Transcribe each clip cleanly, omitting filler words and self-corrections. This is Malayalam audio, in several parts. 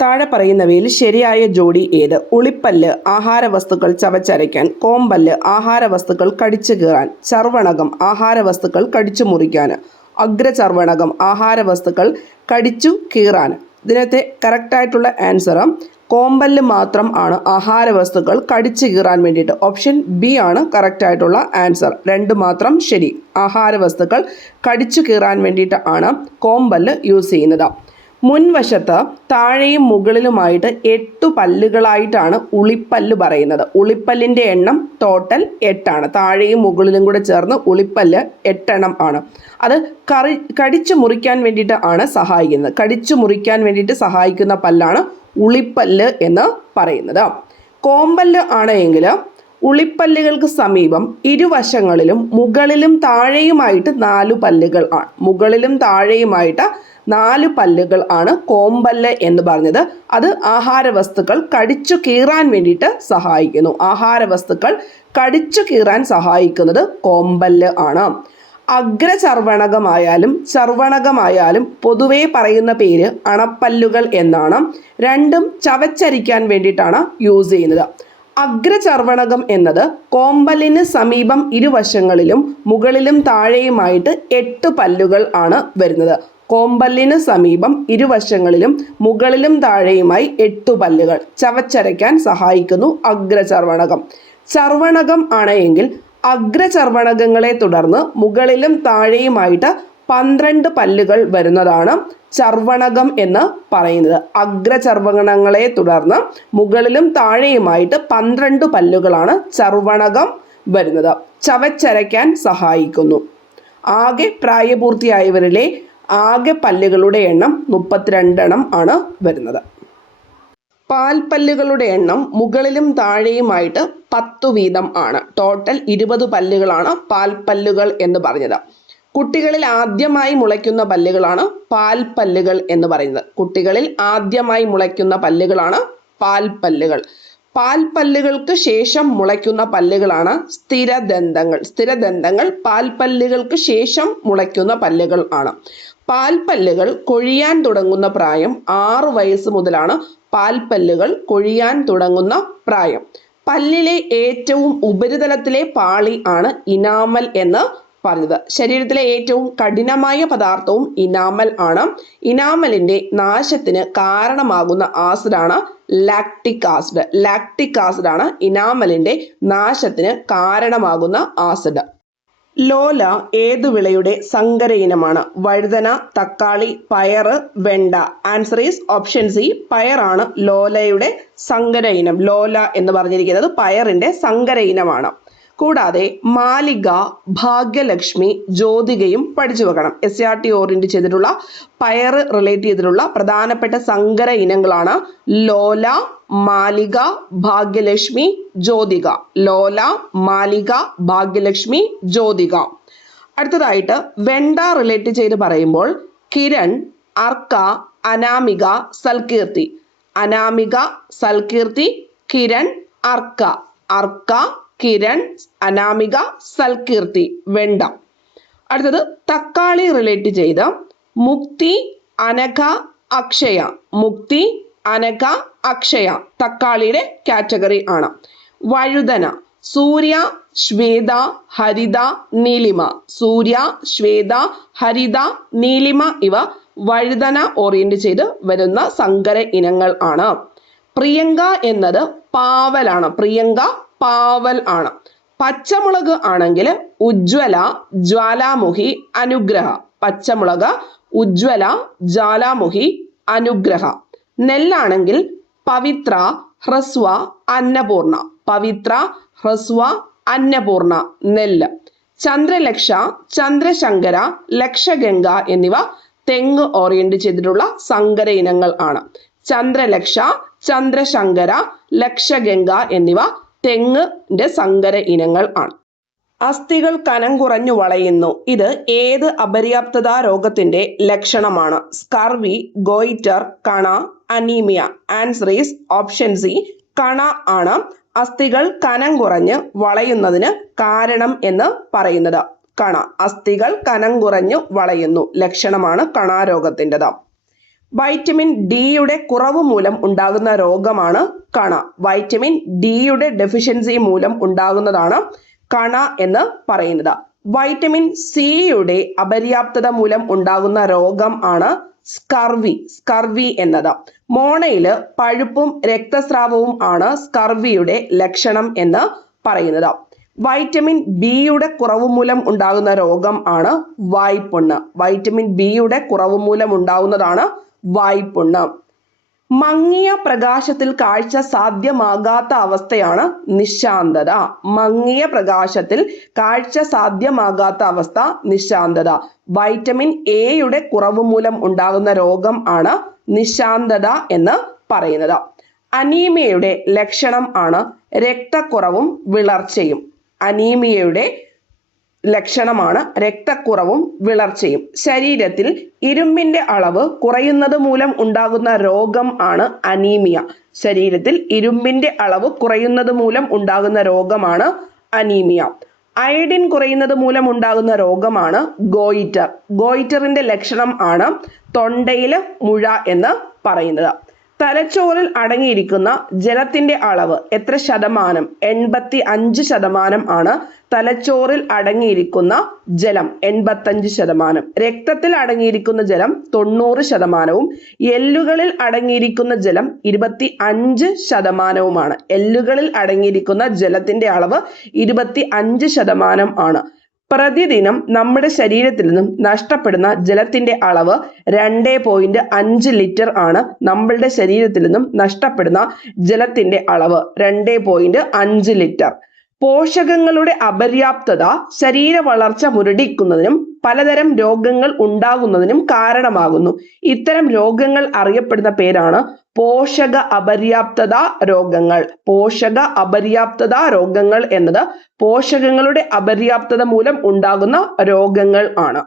താഴെ പറയുന്നവയിൽ ശരിയായ ജോഡി ഏത്? ഉളിപ്പല്ല് ആഹാരവസ്തുക്കൾ ചവച്ചരയ്ക്കാൻ, കോമ്പല്ല് ആഹാരവസ്തുക്കൾ കടിച്ചു കീറാൻ, ചർവണകം ആഹാരവസ്തുക്കൾ കടിച്ചു മുറിക്കാൻ, അഗ്രചർവണകം ആഹാരവസ്തുക്കൾ കടിച്ചു കീറാൻ. ഇതിനകത്തെ കറക്റ്റായിട്ടുള്ള ആൻസർ കോമ്പല്ല് മാത്രം ആണ് ആഹാരവസ്തുക്കൾ കടിച്ചു കീറാൻ വേണ്ടിയിട്ട്. ഓപ്ഷൻ ബി ആണ് കറക്റ്റായിട്ടുള്ള ആൻസർ. 2 മാത്രം ശരി. ആഹാരവസ്തുക്കൾ കടിച്ചു കീറാൻ വേണ്ടിയിട്ട് ആണ് കോമ്പല്ല് യൂസ് ചെയ്യുന്നത്. മുൻവശത്ത് താഴെയും മുകളിലുമായിട്ട് 8 പല്ലുകളായിട്ടാണ് ഉളിപ്പല്ല് പറയുന്നത്. ഉളിപ്പല്ലിൻ്റെ എണ്ണം ടോട്ടൽ 8 ആണ്. താഴെയും മുകളിലും കൂടെ ചേർന്ന് ഉളിപ്പല്ല് 8 എണ്ണം ആണ്. അത് കടിച്ചു മുറിക്കാൻ വേണ്ടിയിട്ട് ആണ് സഹായിക്കുന്നത്. കടിച്ചു മുറിക്കാൻ വേണ്ടിയിട്ട് സഹായിക്കുന്ന പല്ലാണ് ഉളിപ്പല്ല് എന്ന് പറയുന്നത്. കോമ്പല്ല് ആണെങ്കിൽ ഉളിപ്പല്ലുകൾക്ക് സമീപം ഇരുവശങ്ങളിലും മുകളിലും താഴെയുമായിട്ട് 4 പല്ലുകൾ ആണ്. മുകളിലും താഴെയുമായിട്ട് 4 പല്ലുകൾ ആണ് കോമ്പല്ല് എന്ന് പറഞ്ഞത്. അത് ആഹാരവസ്തുക്കൾ കടിച്ചു കീറാൻ വേണ്ടിയിട്ട് സഹായിക്കുന്നു. ആഹാരവസ്തുക്കൾ കടിച്ചു കീറാൻ സഹായിക്കുന്നത് കോമ്പല്ല് ആണ്. അഗ്രചർവണകമായാലും ചർവണകമായാലും പൊതുവേ പറയുന്ന പേര് അണപ്പല്ലുകൾ എന്നാണ്. രണ്ടും ചവച്ചരിക്കാൻ വേണ്ടിയിട്ടാണ് യൂസ് ചെയ്യുന്നത്. അഗ്രചർവണകം എന്നത് കോമ്പല്ലിന് സമീപം ഇരുവശങ്ങളിലും മുകളിലും താഴെയുമായിട്ട് 8 പല്ലുകൾ ആണ് വരുന്നത്. കോമ്പല്ലിന് സമീപം ഇരുവശങ്ങളിലും മുകളിലും താഴെയുമായി 8 പല്ലുകൾ ചവച്ചരയ്ക്കാൻ സഹായിക്കുന്നു അഗ്രചർവണകം. ചർവണകം ആണെങ്കിൽ അഗ്രചർവണകങ്ങളെ തുടർന്ന് മുകളിലും താഴെയുമായിട്ട് 12 പല്ലുകൾ വരുന്നതാണ് ചർവണകം എന്ന് പറയുന്നത്. അഗ്രചർവണങ്ങളെ തുടർന്ന് മുകളിലും താഴെയുമായിട്ട് 12 പല്ലുകളാണ് ചർവണകം വരുന്നത്. ചവച്ചരയ്ക്കാൻ സഹായിക്കുന്നു. ആകെ പ്രായപൂർത്തിയായവരിലെ ആകെ പല്ലുകളുടെ എണ്ണം 32 എണ്ണം ആണ് വരുന്നത്. പാൽപ്പല്ലുകളുടെ എണ്ണം മുകളിലും താഴെയുമായിട്ട് 10 വീതം ആണ്. ടോട്ടൽ 20 പല്ലുകളാണ് പാൽപ്പല്ലുകൾ എന്ന് പറഞ്ഞത്. കുട്ടികളിൽ ആദ്യമായി മുളയ്ക്കുന്ന പല്ലുകളാണ് പാൽപ്പല്ലുകൾ എന്ന് പറയുന്നത്. കുട്ടികളിൽ ആദ്യമായി മുളയ്ക്കുന്ന പല്ലുകളാണ് പാൽപ്പല്ലുകൾ. പാൽപ്പല്ലുകൾക്ക് ശേഷം മുളയ്ക്കുന്ന പല്ലുകളാണ് സ്ഥിരദന്തങ്ങൾ. സ്ഥിരദന്തങ്ങൾ പാൽപ്പല്ലുകൾക്ക് ശേഷം മുളയ്ക്കുന്ന പല്ലുകൾ ആണ്. പാൽപ്പല്ലുകൾ കൊഴിയാൻ തുടങ്ങുന്ന പ്രായം 6 വയസ്സ് മുതലാണ് പാൽപ്പല്ലുകൾ കൊഴിയാൻ തുടങ്ങുന്ന പ്രായം. പല്ലിലെ ഏറ്റവും ഉപരിതലത്തിലെ പാളി ആണ് ഇനാമൽ എന്ന് പറഞ്ഞത്. ശരീരത്തിലെ ഏറ്റവും കഠിനമായ പദാർത്ഥവും ഇനാമൽ ആണ്. ഇനാമലിന്റെ നാശത്തിന് കാരണമാകുന്ന ആസിഡാണ് ലാക്റ്റിക് ആസിഡ്. ലാക്റ്റിക് ആസിഡ് ആണ് ഇനാമലിന്റെ നാശത്തിന് കാരണമാകുന്ന ആസിഡ്. ലോല ഏതു വിളയുടെ സങ്കര ഇനമാണ്? വഴുതന, തക്കാളി, പയറ്, വെണ്ട. Answer is option C. പയറാണ് ലോലയുടെ സങ്കര ഇനം. ലോല എന്ന് പറഞ്ഞിരിക്കുന്നത് പയറിന്റെ സങ്കര ഇനമാണ്. കൂടാതെ മാലിക, ഭാഗ്യലക്ഷ്മി, ജ്യോതികയും പഠിച്ചു വെക്കണം. SCRT ഓറിയന്റ് ചെയ്തിട്ടുള്ള പയറ് റിലേറ്റ് ചെയ്തിട്ടുള്ള പ്രധാനപ്പെട്ട സങ്കര ഇനങ്ങളാണ് ലോല, മാലിക, ഭാഗ്യലക്ഷ്മി, ജ്യോതിക. ലോല, മാലിക, ഭാഗ്യലക്ഷ്മി, ജ്യോതിക. അടുത്തതായിട്ട് വെണ്ട റിലേറ്റ് ചെയ്ത് പറയുമ്പോൾ കിരൺ, അർക്ക, അനാമിക, സൽകീർത്തി. അനാമിക, സൽകീർത്തി, കിരൺ, അർക്ക. അർക്ക, കിരൺ, അനാമിക, സൽകീർത്തി. വെണ്ട. അടുത്തത് തക്കാളി റിലേറ്റ് ചെയ്ത് മുക്തി, അനഘ, അക്ഷയ. മുക്തി, അനഘ, അക്ഷയ തക്കാളിയുടെ കാറ്റഗറി ആണ്. വഴുതന സൂര്യ, ശ്വേത, ഹരിത, നീലിമ. സൂര്യ, ശ്വേത, ഹരിത, നീലിമ ഇവ വഴുതന ഓറിയന്റ് ചെയ്ത് വരുന്ന സങ്കര ഇനങ്ങൾ ആണ്. പ്രിയങ്ക എന്നത് പാവലാണ്. പ്രിയങ്ക പാവൽ ആണ്. പച്ചമുളക് ആണെങ്കിൽ ഉജ്ജ്വല, ജ്വാലാമുഖി, അനുഗ്രഹ. പച്ചമുളക് ഉജ്ജ്വല, ജ്വാലാമുഖി, അനുഗ്രഹ. നെല്ലാണെങ്കിൽ പവിത്ര, ഹ്രസ്വ, അന്നപൂർണ. പവിത്ര, ഹ്രസ്വ, അന്നപൂർണ നെല്ല്. ചന്ദ്രലക്ഷ, ചന്ദ്രശങ്കര, ലക്ഷഗംഗ എന്നിവ തെങ്ങ് ഓറിയന്റ് ചെയ്തിട്ടുള്ള സങ്കര ഇനങ്ങൾ ആണ്. ചന്ദ്രലക്ഷ, ചന്ദ്രശങ്കര, ലക്ഷഗംഗ എന്നിവ തെങ്ങിന്റെ സങ്കര ഇനങ്ങൾ ആണ്. അസ്ഥികൾ കനം കുറഞ്ഞു വളയുന്നു. ഇത് ഏത് അപര്യാപ്തത രോഗത്തിന്റെ ലക്ഷണമാണ്? സ്കർവി, ഗോയിറ്റർ, കണ, anaemia. Answer is option C. കണ ആണ് അസ്ഥികൾ കനം കുറഞ്ഞ് വളയുന്നതിന് കാരണം എന്ന് പറയുന്നത്. കണ. അസ്ഥികൾ കനം കുറഞ്ഞു വളയുന്നു ലക്ഷണമാണ് കണാരോഗത്തിൻ്റെത്. വൈറ്റമിൻ ഡിയുടെ കുറവ് മൂലം ഉണ്ടാകുന്ന രോഗമാണ് കണ. വൈറ്റമിൻ ഡിയുടെ ഡെഫിഷ്യൻസി മൂലം ഉണ്ടാകുന്നതാണ് കണ എന്ന് പറയുന്നത്. വൈറ്റമിൻ സിയുടെ അപര്യാപ്തത മൂലം ഉണ്ടാകുന്ന രോഗം ആണ് സ്കർവി എന്നത്. മോണയില് പഴുപ്പും രക്തസ്രാവവും ആണ് സ്കർവിയുടെ ലക്ഷണം എന്ന് പറയുന്നത്. വൈറ്റമിൻ ബിയുടെ കുറവ് മൂലം ഉണ്ടാകുന്ന രോഗം ആണ് വായ്പുണ്ണ്. വൈറ്റമിൻ ബിയുടെ കുറവ് മൂലം ഉണ്ടാകുന്നതാണ് വായ്പുണ്ണ്. മങ്ങിയ പ്രകാശത്തിൽ കാഴ്ച സാധ്യമാകാത്ത അവസ്ഥയാണ് നിശാന്തത. മങ്ങിയ പ്രകാശത്തിൽ കാഴ്ച സാധ്യമാകാത്ത അവസ്ഥ നിശാന്തത. വൈറ്റമിൻ എയുടെ കുറവ് മൂലം ഉണ്ടാകുന്ന രോഗം ആണ് നിശാന്തത എന്ന് പറയുന്നത്. അനീമിയയുടെ ലക്ഷണം ആണ് രക്തക്കുറവും വിളർച്ചയും. അനീമിയയുടെ ലക്ഷണമാണ് രക്തക്കുറവും വിളർച്ചയും. ശരീരത്തിൽ ഇരുമ്പിന്റെ അളവ് കുറയുന്നത് മൂലം ഉണ്ടാകുന്ന രോഗം ആണ് അനീമിയ. ശരീരത്തിൽ ഇരുമ്പിന്റെ അളവ് കുറയുന്നത് മൂലം ഉണ്ടാകുന്ന രോഗമാണ് അനീമിയ. അയഡിൻ കുറയുന്നത് മൂലം ഉണ്ടാകുന്ന രോഗമാണ് ഗോയിറ്റർ. ഗോയിറ്ററിന്റെ ലക്ഷണം ആണ് തൊണ്ടയില് മുഴ എന്ന് പറയുന്നത്. തലച്ചോറിൽ അടങ്ങിയിരിക്കുന്ന ജലത്തിന്റെ അളവ് എത്ര ശതമാനം? 85% ആണ് തലച്ചോറിൽ അടങ്ങിയിരിക്കുന്ന ജലം. 85%. രക്തത്തിൽ അടങ്ങിയിരിക്കുന്ന ജലം 90%. എല്ലുകളിൽ അടങ്ങിയിരിക്കുന്ന ജലം 25%. എല്ലുകളിൽ അടങ്ങിയിരിക്കുന്ന ജലത്തിന്റെ അളവ് 25% ആണ്. പ്രതിദിനം നമ്മുടെ ശരീരത്തിൽ നിന്നും നഷ്ടപ്പെടുന്ന ജലത്തിന്റെ അളവ് 2.5 ലിറ്റർ ആണ്. നമ്മളുടെ ശരീരത്തിൽ നിന്നും നഷ്ടപ്പെടുന്ന ജലത്തിന്റെ അളവ് 2.5 ലിറ്റർ. പോഷകങ്ങളുടെ അപര്യാപ്തത ശരീര വളർച്ച മുരടിക്കുന്നതിനും പലതരം രോഗങ്ങൾ ഉണ്ടാകുന്നതിനും കാരണമാകുന്നു. ഇത്തരം രോഗങ്ങൾ അറിയപ്പെടുന്ന പേരാണ് പോഷക അപര്യാപ്തത രോഗങ്ങൾ. പോഷക അപര്യാപ്തത രോഗങ്ങൾ എന്നത് പോഷകങ്ങളുടെ അപര്യാപ്തത മൂലം ഉണ്ടാകുന്ന രോഗങ്ങൾ ആണ്.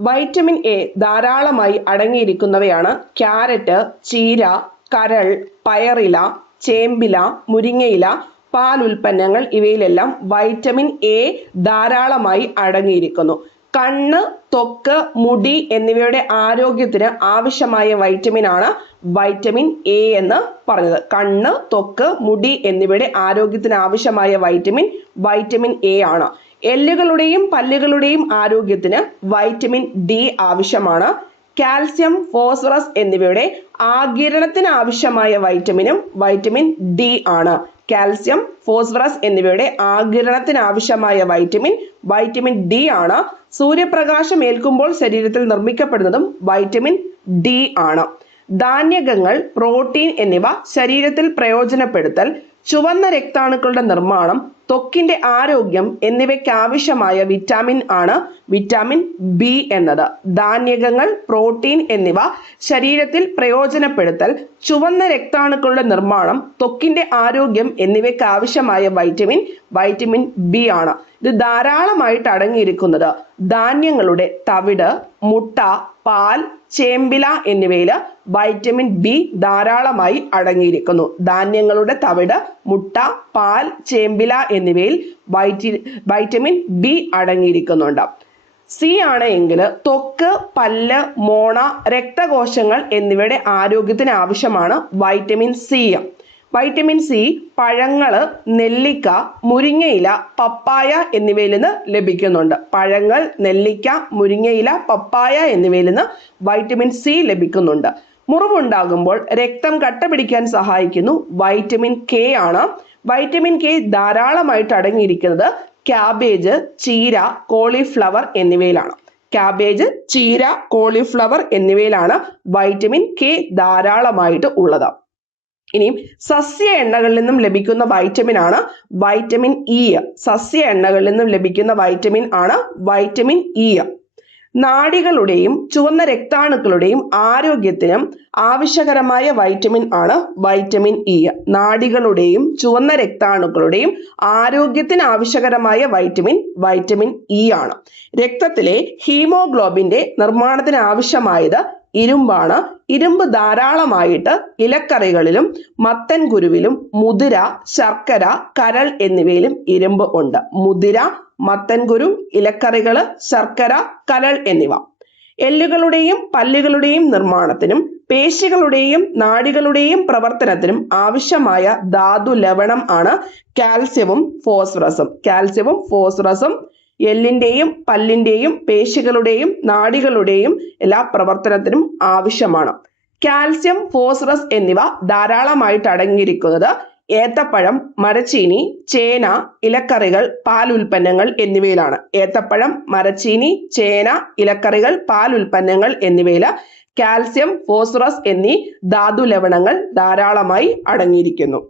വൈറ്റമിൻ എ ധാരാളമായി അടങ്ങിയിരിക്കുന്നവയാണ് ക്യാരറ്റ്, ചീര, കരൾ, പയറില, ചേമ്പില, മുരിങ്ങയില, പാൽ ഉൽപ്പന്നങ്ങൾ. ഇവയിലെല്ലാം വൈറ്റമിൻ എ ധാരാളമായി അടങ്ങിയിരിക്കുന്നു. കണ്ണ്, ത്വക്ക്, മുടി എന്നിവയുടെ ആരോഗ്യത്തിന് ആവശ്യമായ വൈറ്റമിൻ ആണ് വൈറ്റമിൻ എ എന്ന് പറഞ്ഞത്. കണ്ണ്, ത്വക്ക്, മുടി എന്നിവയുടെ ആരോഗ്യത്തിന് ആവശ്യമായ വൈറ്റമിൻ എ ആണ്. എല്ലുകളുടെയും പല്ലുകളുടെയും ആരോഗ്യത്തിന് വൈറ്റമിൻ ഡി ആവശ്യമാണ്. കാൽസ്യം, ഫോസ്ഫറസ് എന്നിവയുടെ ആഗിരണത്തിന് ആവശ്യമായ വൈറ്റമിനും വൈറ്റമിൻ ഡി ആണ്. കാൽസ്യം, ഫോസ്ഫറസ് എന്നിവയുടെ ആഗിരണത്തിന് ആവശ്യമായ വൈറ്റമിൻ ഡി ആണ്. സൂര്യപ്രകാശം ഏൽക്കുമ്പോൾ ശരീരത്തിൽ നിർമ്മിക്കപ്പെടുന്നതും വൈറ്റമിൻ ഡി ആണ്. ധാന്യങ്ങൾ, പ്രോട്ടീൻ എന്നിവ ശരീരത്തിൽ പ്രയോജനപ്പെടുത്തൽ, ചുവന്ന രക്താണുക്കളുടെ നിർമ്മാണം, ത്വക്കിന്റെ ആരോഗ്യം എന്നിവയ്ക്ക് ആവശ്യമായ വിറ്റാമിൻ ആണ് വിറ്റാമിൻ ബി എന്നത്. ധാന്യങ്ങൾ, പ്രോട്ടീൻ എന്നിവ ശരീരത്തിൽ പ്രയോജനപ്പെടുത്തൽ, ചുവന്ന രക്താണുക്കളുടെ നിർമ്മാണം, ത്വക്കിന്റെ ആരോഗ്യം എന്നിവയ്ക്ക് ആവശ്യമായ വൈറ്റമിൻ ബി ആണ്. ഇത് ധാരാളമായിട്ട് അടങ്ങിയിരിക്കുന്നത് ധാന്യങ്ങളുടെ തവിട്, മുട്ട, പാൽ, ചേമ്പില എന്നിവയിൽ വൈറ്റമിൻ ബി ധാരാളമായി അടങ്ങിയിരിക്കുന്നു. ധാന്യങ്ങളുടെ തവിട്, മുട്ട, പാൽ, ചേമ്പില എന്നിവയിൽ വൈറ്റമിൻ ബി അടങ്ങിയിരിക്കുന്നുണ്ട്. സി ആണ് എങ്കിൽ ത്വക്ക്, പല്ല്, മോണ, രക്തകോശങ്ങൾ എന്നിവയുടെ ആരോഗ്യത്തിന് ആവശ്യമാണ് വൈറ്റമിൻ സി. വൈറ്റമിൻ സി പഴങ്ങള്, നെല്ലിക്ക, മുരിങ്ങയില, പപ്പായ എന്നിവയിൽ നിന്ന് ലഭിക്കുന്നുണ്ട്. പഴങ്ങൾ, നെല്ലിക്ക, മുരിങ്ങയില, പപ്പായ എന്നിവയിൽ നിന്ന് വൈറ്റമിൻ സി ലഭിക്കുന്നുണ്ട്. മുറിവുണ്ടാകുമ്പോൾ രക്തം കട്ട പിടിക്കാൻ സഹായിക്കുന്നു വൈറ്റമിൻ കെ ആണ്. വൈറ്റമിൻ കെ ധാരാളമായിട്ട് അടങ്ങിയിരിക്കുന്നത് ക്യാബേജ്, ചീര, കോളിഫ്ലവർ എന്നിവയിലാണ്. ക്യാബേജ്, ചീര, കോളിഫ്ലവർ എന്നിവയിലാണ് വൈറ്റമിൻ കെ ധാരാളമായിട്ട് ഉള്ളത്. ഇനിയും സസ്യ എണ്ണകളിൽ നിന്നും ലഭിക്കുന്ന വൈറ്റമിൻ ആണ് വൈറ്റമിൻ ഇ. സസ്യ എണ്ണകളിൽ നിന്നും ലഭിക്കുന്ന വൈറ്റമിൻ ആണ് വൈറ്റമിൻ ഇ. നാഡികളുടെയും ചുവന്ന രക്താണുക്കളുടെയും ആരോഗ്യത്തിനും ആവശ്യകരമായ വൈറ്റമിൻ ആണ് വൈറ്റമിൻ ഇ. നാഡികളുടെയും ചുവന്ന രക്താണുക്കളുടെയും ആരോഗ്യത്തിന് ആവശ്യകരമായ വൈറ്റമിൻ ഇ ആണ്. രക്തത്തിലെ ഹീമോഗ്ലോബിന്റെ നിർമ്മാണത്തിന് ആവശ്യമായത് ഇരുമ്പാണ്. ഇരുമ്പ് ധാരാളമായിട്ട് ഇലക്കറികളിലും മത്തൻ കുരുവിലും മുതിര, ശർക്കര, കരൾ എന്നിവയിലും ഇരുമ്പ് ഉണ്ട്. മുതിര, മത്തൻകുരു, ഇലക്കറികള്, ശർക്കര, കരൾ എന്നിവ. എല്ലുകളുടെയും പല്ലുകളുടെയും നിർമ്മാണത്തിനും പേശികളുടെയും നാഡികളുടെയും പ്രവർത്തനത്തിനും ആവശ്യമായ ധാതു ലവണം ആണ് കാൽസ്യവും ഫോസ്ഫറസും. കാൽസ്യവും ഫോസ്ഫറസും എല്ലിന്റെയും പല്ലിന്റെയും പേശികളുടെയും നാഡികളുടെയും എല്ലാ പ്രവർത്തനത്തിനും ആവശ്യമാണ്. കാൽസ്യം, ഫോസ്ഫറസ് എന്നിവ ധാരാളമായിട്ട് അടങ്ങിയിരിക്കുന്നത് ഏത്തപ്പഴം, മരച്ചീനി, ചേന, ഇലക്കറികൾ, പാൽ ഉൽപ്പന്നങ്ങൾ എന്നിവയിലാണ്. ഏത്തപ്പഴം, മരച്ചീനി, ചേന, ഇലക്കറികൾ, പാൽ ഉൽപ്പന്നങ്ങൾ എന്നിവയിൽ കാൽസ്യം, ഫോസ്ഫറസ് എന്നീ ധാതു ലവണങ്ങൾ ധാരാളമായി അടങ്ങിയിരിക്കുന്നു.